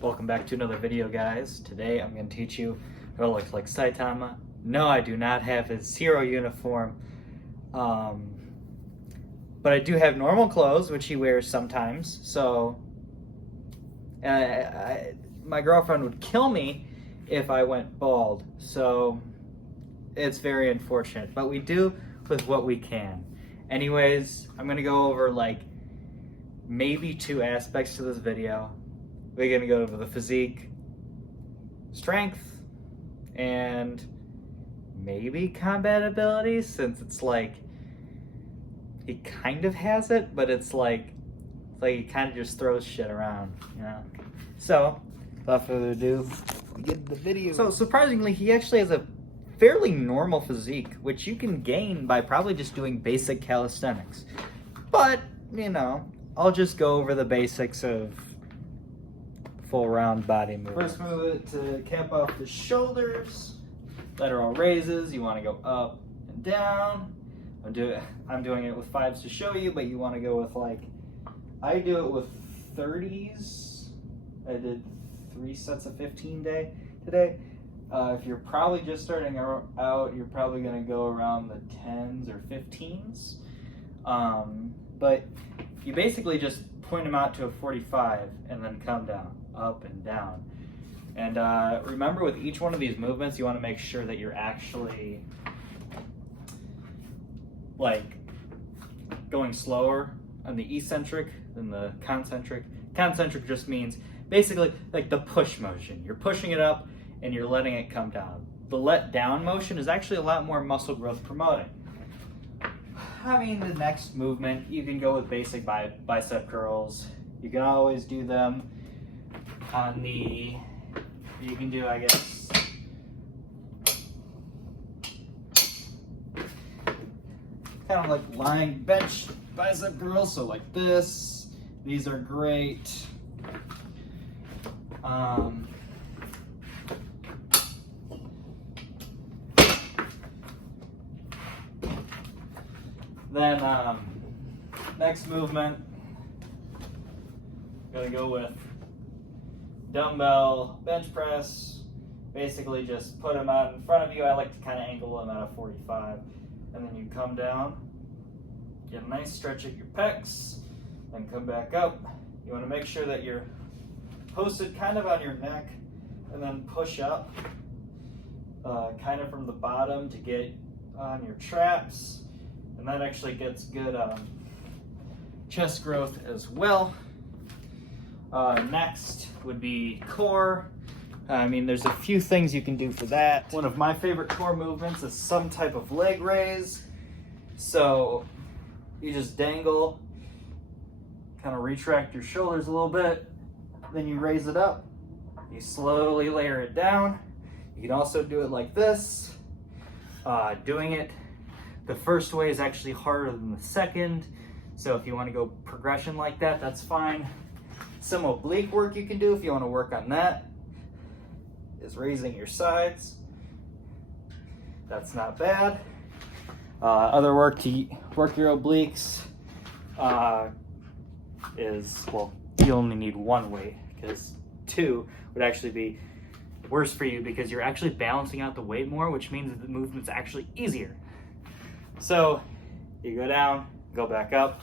Welcome back to another video, guys. Today I'm going to teach you how to look like Saitama. No, I do not have his hero uniform, but I do have normal clothes, which he wears sometimes. So my girlfriend would kill me if I went bald, so it's very unfortunate, but we do with what we can. Anyways, I'm going to go over like maybe two aspects to this video. We're going to go over the physique, strength, and maybe combat abilities, since it's like he kind of has it, but it's like he kind of just throws shit around, you know? So, without further ado, we get the video. So surprisingly, he actually has a fairly normal physique, which you can gain by probably just doing basic calisthenics. But, you know, I'll just go over the basics of full round body movement. First move it to cap off the shoulders. Lateral raises, you want to go up and down. I'm doing it with 5s to show you, but you want to go with like, I do it with 30s. I did 3 sets of 15 today. If you're probably just starting out, you're probably going to go around the 10s or 15s. But you basically just point them out to a 45 and then come down, up and down. And remember, with each one of these movements, you want to make sure that you're actually like going slower on the eccentric than the concentric. Concentric just means basically like the push motion. You're pushing it up and you're letting it come down. The let down motion is actually a lot more muscle growth promoting. I mean, the next movement, you can go with basic bicep curls. You can always do them on the, you can do, I guess, kind of like lying bench bicep curls, so like this. These are great. Then next movement, gonna go with dumbbell bench press. Basically just put them out in front of you. I like to kind of angle them at a 45. And then you come down, get a nice stretch at your pecs, then come back up. You want to make sure that you're posted kind of on your neck, and then push up kind of from the bottom to get on your traps. And that actually gets good chest growth as well. Next would be core. I mean, there's a few things you can do for that. One of my favorite core movements is some type of leg raise. So you just dangle, kind of retract your shoulders a little bit, then you raise it up. You slowly layer it down. You can also do it like this. Doing it the first way is actually harder than the second. So if you want to go progression like that, that's fine. Some oblique work you can do if you want to work on that is raising your sides. That's not bad. Other work to work your obliques is, well, you only need one weight, because 2 would actually be worse for you because you're actually balancing out the weight more, which means that the movement's actually easier. So you go down, go back up.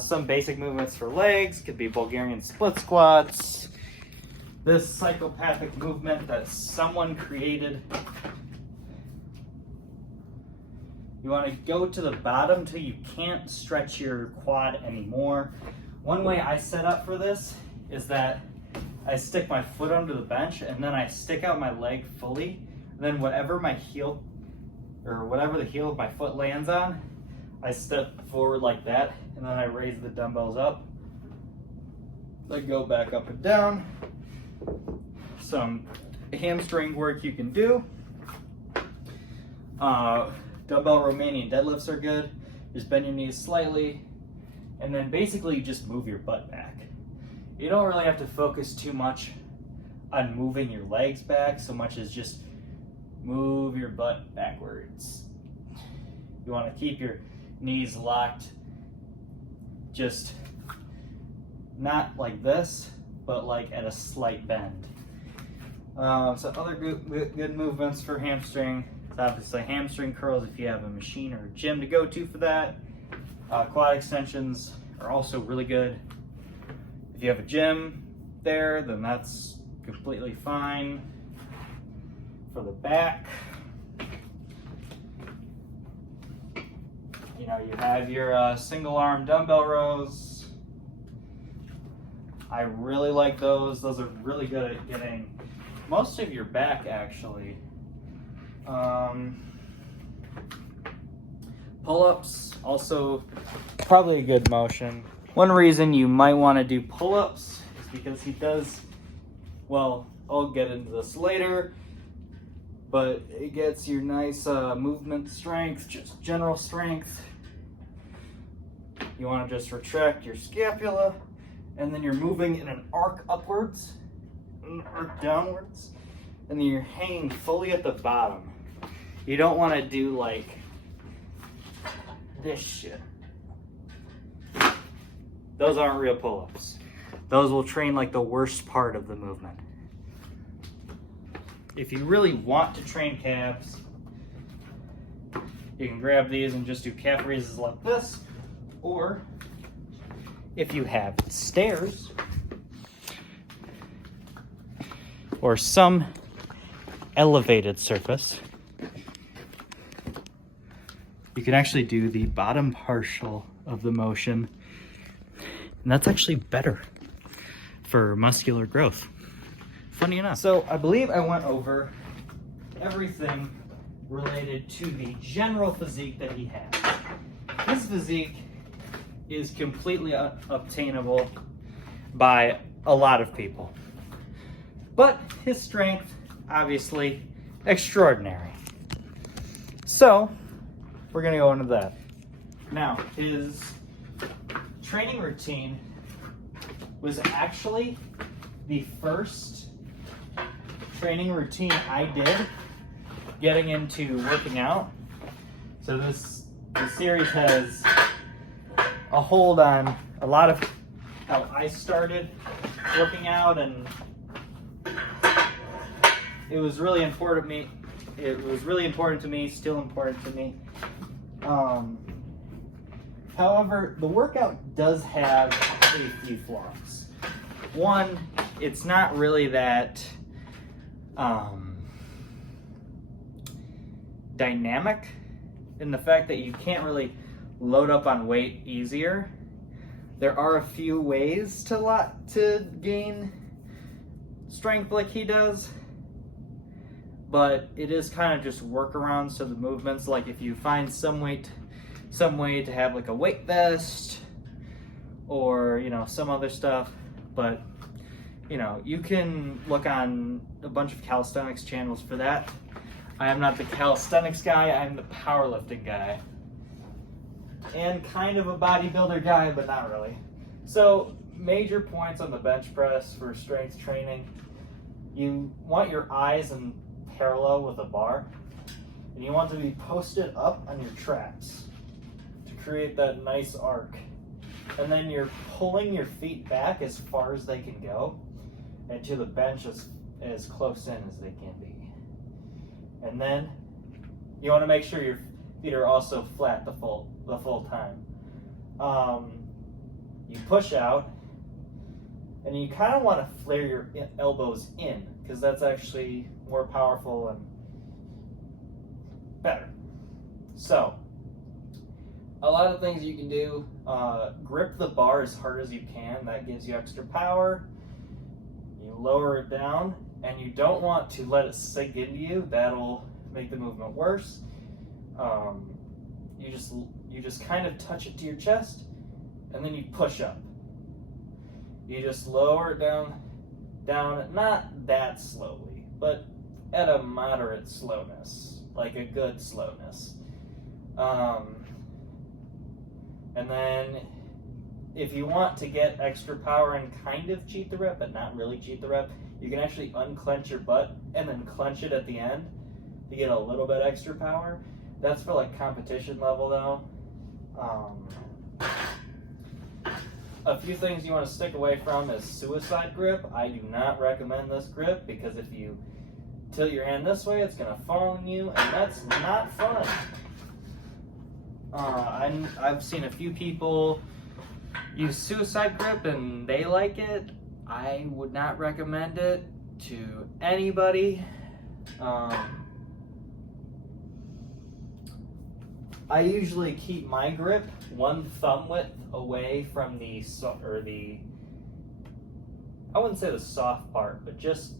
Some basic movements for legs could be Bulgarian split squats. This psychopathic movement that someone created. You want to go to the bottom till you can't stretch your quad anymore. One way I set up for this is that I stick my foot under the bench and then I stick out my leg fully. And then whatever my heel, or whatever the heel of my foot lands on, I step forward like that, and then I raise the dumbbells up. Then go back up and down. Some hamstring work you can do. Dumbbell Romanian deadlifts are good. Just bend your knees slightly, and then basically just move your butt back. You don't really have to focus too much on moving your legs back so much as just move your butt backwards. You want to keep your knees locked. Just not like this, but like at a slight bend. So other good movements for hamstring, it's obviously hamstring curls if you have a machine or a gym to go to for that. Quad extensions are also really good. If you have a gym there, then that's completely fine. For the back, you know, you have your single arm dumbbell rows. I really like those. Those are really good at getting most of your back, actually. Pull-ups, also probably a good motion. One reason you might want to do pull-ups is because he does, well, I'll get into this later, but it gets your nice movement strength, just general strength. You want to just retract your scapula, and then you're moving in an arc upwards, an arc downwards, and then you're hanging fully at the bottom. You don't want to do like this shit. Those aren't real pull-ups. Those will train like the worst part of the movement. If you really want to train calves, you can grab these and just do calf raises like this, or if you have stairs or some elevated surface, you can actually do the bottom partial of the motion, and that's actually better for muscular growth. Funny enough. So I believe I went over everything related to the general physique that he has. His physique is completely obtainable by a lot of people, but his strength, obviously, extraordinary. So we're gonna go into that. Now, his training routine was actually the first training routine I did getting into working out. So this series has a hold on a lot of how I started working out, and it was really important to me. It was really important to me, still important to me. However, the workout does have a few flaws. One, it's not really that dynamic in the fact that you can't really load up on weight easier. There are a few ways to gain strength like he does, but it is kind of just workarounds to the movements. Like if you find some way to have like a weight vest or, you know, some other stuff, but you know, you can look on a bunch of calisthenics channels for that. I am not the calisthenics guy, I'm the powerlifting guy. And kind of a bodybuilder guy, but not really. So, major points on the bench press for strength training. You want your eyes in parallel with the bar, and you want to be posted up on your traps to create that nice arc. And then you're pulling your feet back as far as they can go, and to the bench as close in as they can be. And then you want to make sure your feet are also flat the full time. You push out, and you kind of want to flare your elbows in, because that's actually more powerful and better. So, a lot of things you can do. Grip the bar as hard as you can. That gives you extra power. You lower it down, and you don't want to let it sink into you. That'll make the movement worse. You just kind of touch it to your chest, and then you push up. You just lower it down, not that slowly, but at a moderate slowness, like a good slowness. And then if you want to get extra power and kind of cheat the rep, but not really cheat the rep, you can actually unclench your butt and then clench it at the end to get a little bit extra power. That's for like competition level though. A few things you want to stick away from is suicide grip. I do not recommend this grip because if you tilt your hand this way, it's going to fall on you, and that's not fun. I've seen a few people use suicide grip and they like it. I would not recommend it to anybody. I usually keep my grip one thumb width away from the I wouldn't say the soft part, but just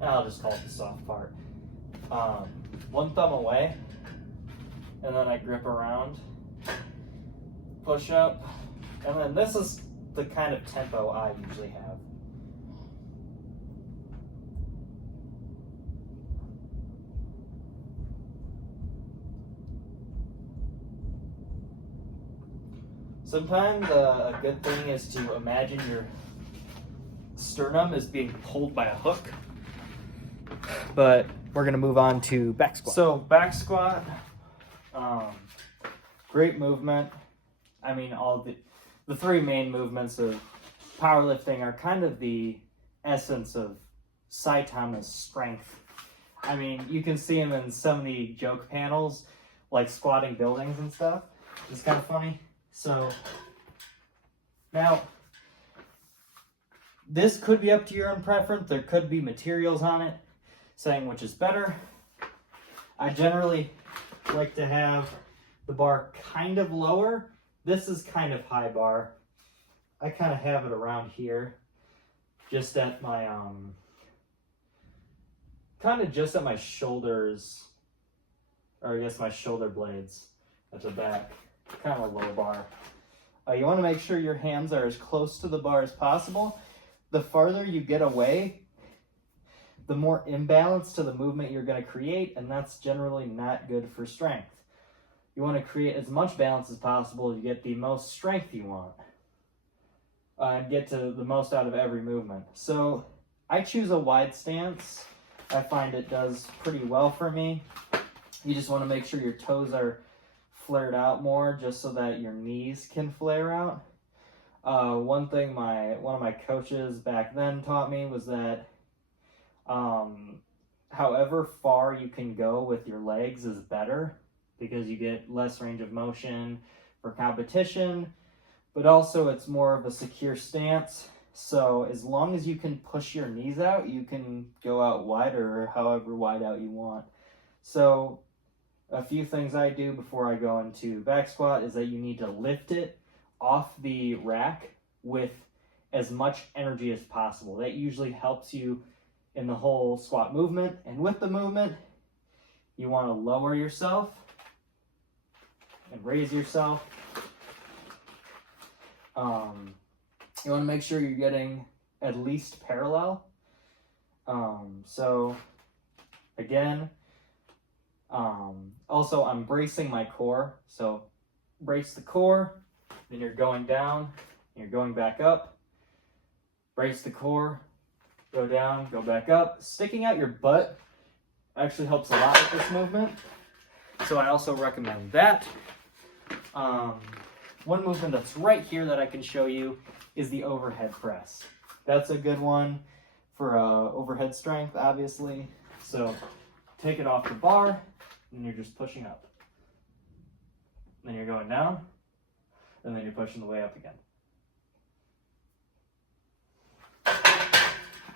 I'll just call it the soft part. One thumb away, and then I grip around, push up, and then this is the kind of tempo I usually have. Sometimes a good thing is to imagine your sternum is being pulled by a hook. But we're going to move on to back squat. So back squat, great movement. I mean, all the three main movements of powerlifting are kind of the essence of Saitama's strength. I mean, you can see him in some of the joke panels, like squatting buildings and stuff. It's kind of funny. So now, this could be up to your own preference. There could be materials on it saying which is better. I generally like to have the bar kind of lower. This is kind of high bar. I kind of have it around here, just at my kind of just at my shoulders, or I guess my shoulder blades at the back. Kind of a low bar. You want to make sure your hands are as close to the bar as possible. The farther you get away, the more imbalance to the movement you're going to create, and that's generally not good for strength. You want to create as much balance as possible to get the most strength you want, and get to the most out of every movement. So I choose a wide stance. I find it does pretty well for me. You just want to make sure your toes are flared out more, just so that your knees can flare out. One thing one of my coaches back then taught me was that however far you can go with your legs is better, because you get less range of motion for competition, but also it's more of a secure stance. So as long as you can push your knees out, you can go out wider, or however wide out you want. So a few things I do before I go into back squat is that you need to lift it off the rack with as much energy as possible. That usually helps you in the whole squat movement. And with the movement, you want to lower yourself and raise yourself. You want to make sure you're getting at least parallel. So again, also I'm bracing my core. So brace the core, then you're going down, you're going back up. Brace the core, go down, go back up. Sticking out your butt actually helps a lot with this movement, so I also recommend that. One movement that's right here that I can show you is the overhead press. That's a good one for overhead strength, obviously. So take it off the bar, and you're just pushing up. Then you're going down, and then you're pushing the way up again.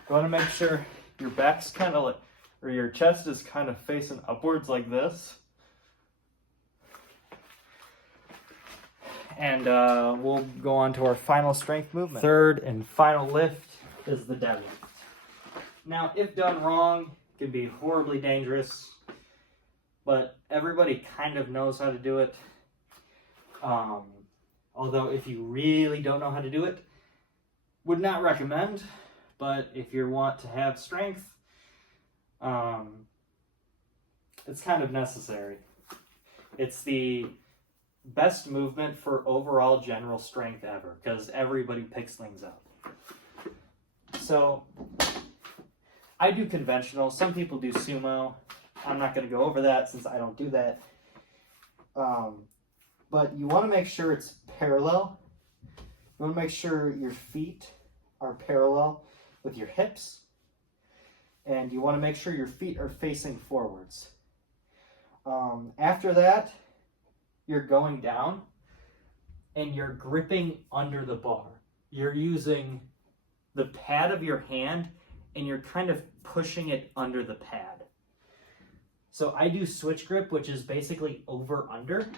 You want to make sure your back's kind of like, or your chest is kind of facing upwards like this. And we'll go on to our final strength movement. Third and final lift is the deadlift. Now, if done wrong, it can be horribly dangerous, but everybody kind of knows how to do it. Although if you really don't know how to do it, would not recommend. But if you want to have strength, it's kind of necessary. It's the best movement for overall general strength ever, because everybody picks things up. So I do conventional. Some people do sumo. I'm not going to go over that since I don't do that. but you want to make sure it's parallel. You want to make sure your feet are parallel with your hips, and you want to make sure your feet are facing forwards. After that, you're going down and you're gripping under the bar. You're using the pad of your hand and you're kind of pushing it under the pad. So I do switch grip, which is basically over under,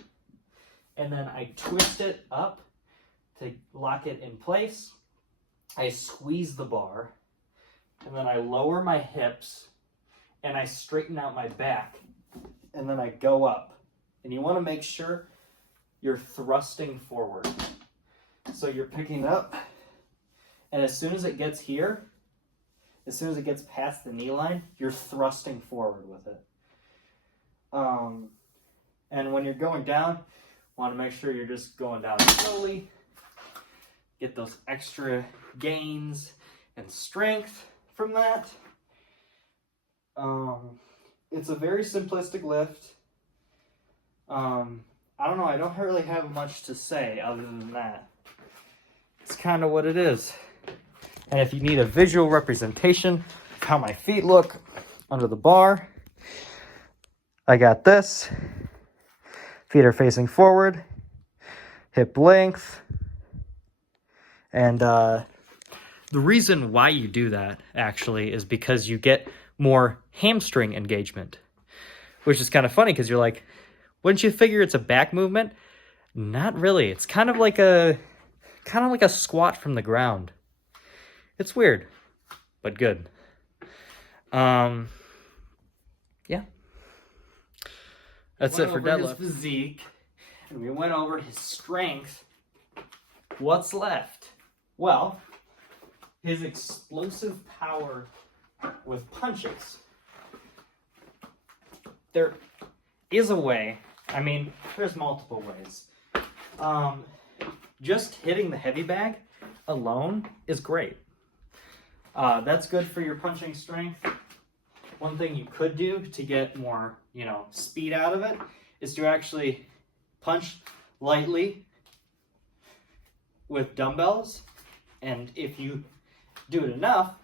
and then I twist it up to lock it in place. I squeeze the bar, and then I lower my hips and I straighten out my back, and then I go up. And you want to make sure you're thrusting forward. So you're picking up, and as soon as it gets here, as soon as it gets past the knee line, you're thrusting forward with it. And when you're going down, want to make sure you're just going down slowly. Get those extra gains and strength from that. It's a very simplistic lift. I don't know, I don't really have much to say other than that. It's kind of what it is. And if you need a visual representation of how my feet look under the bar, I got this. Feet are facing forward, hip length. And the reason why you do that, actually, is because you get more hamstring engagement. Which is kind of funny, because you're like, wouldn't you figure it's a back movement? Not really. It's kind of like a squat from the ground. It's weird, but good. Yeah. That's it for deadlift. His physique, and we went over his strength. What's left? Well, his explosive power with punches. There is a way. I mean, there's multiple ways. Just hitting the heavy bag alone is great. That's good for your punching strength. One thing you could do to get more, speed out of it is to actually punch lightly with dumbbells. And if you do it enough,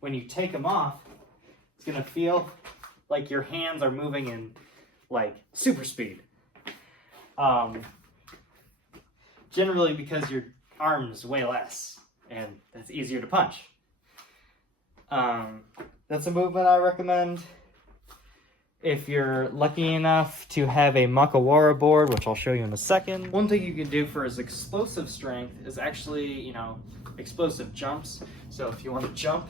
when you take them off, it's going to feel like your hands are moving in like super speed. Generally because your arms weigh less and that's easier to punch. That's a movement I recommend. If you're lucky enough to have a Makawara board, which I'll show you in a second. One thing you can do for his explosive strength is actually, explosive jumps. So if you want to jump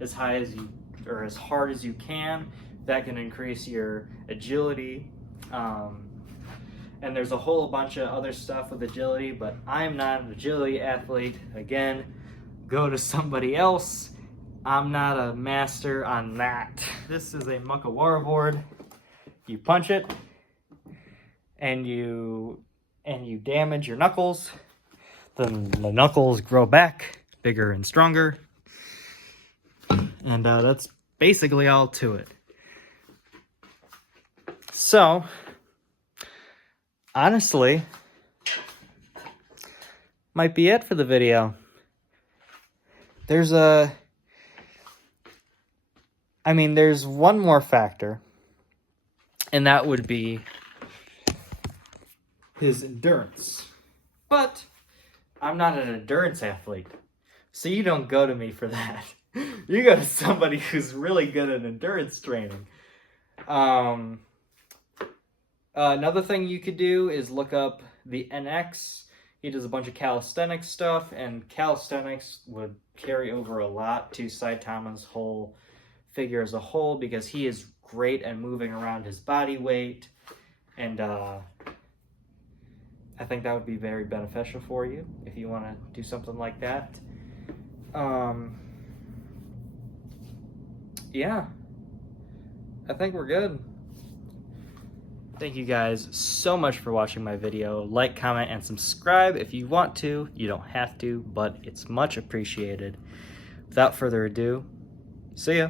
as high as you, or as hard as you can, that can increase your agility. And there's a whole bunch of other stuff with agility, but I'm not an agility athlete. Again, go to somebody else. I'm not a master on that. This is a Makawara board. You punch it, and you damage your knuckles. Then the knuckles grow back, bigger and stronger. And that's basically all to it. So, honestly, might be it for the video. There's one more factor, and that would be his endurance. But I'm not an endurance athlete, so you don't go to me for that. You go to somebody who's really good at endurance training. Another thing you could do is look up the NX. He does a bunch of calisthenics stuff, and calisthenics would carry over a lot to Saitama's whole figure as a whole, because he is great at moving around his body weight, and I think that would be very beneficial for you if you want to do something like that. Yeah, I think we're good. Thank you guys so much for watching my video. Like, comment, and subscribe if you want to. You don't have to, but it's much appreciated. Without further ado, see ya.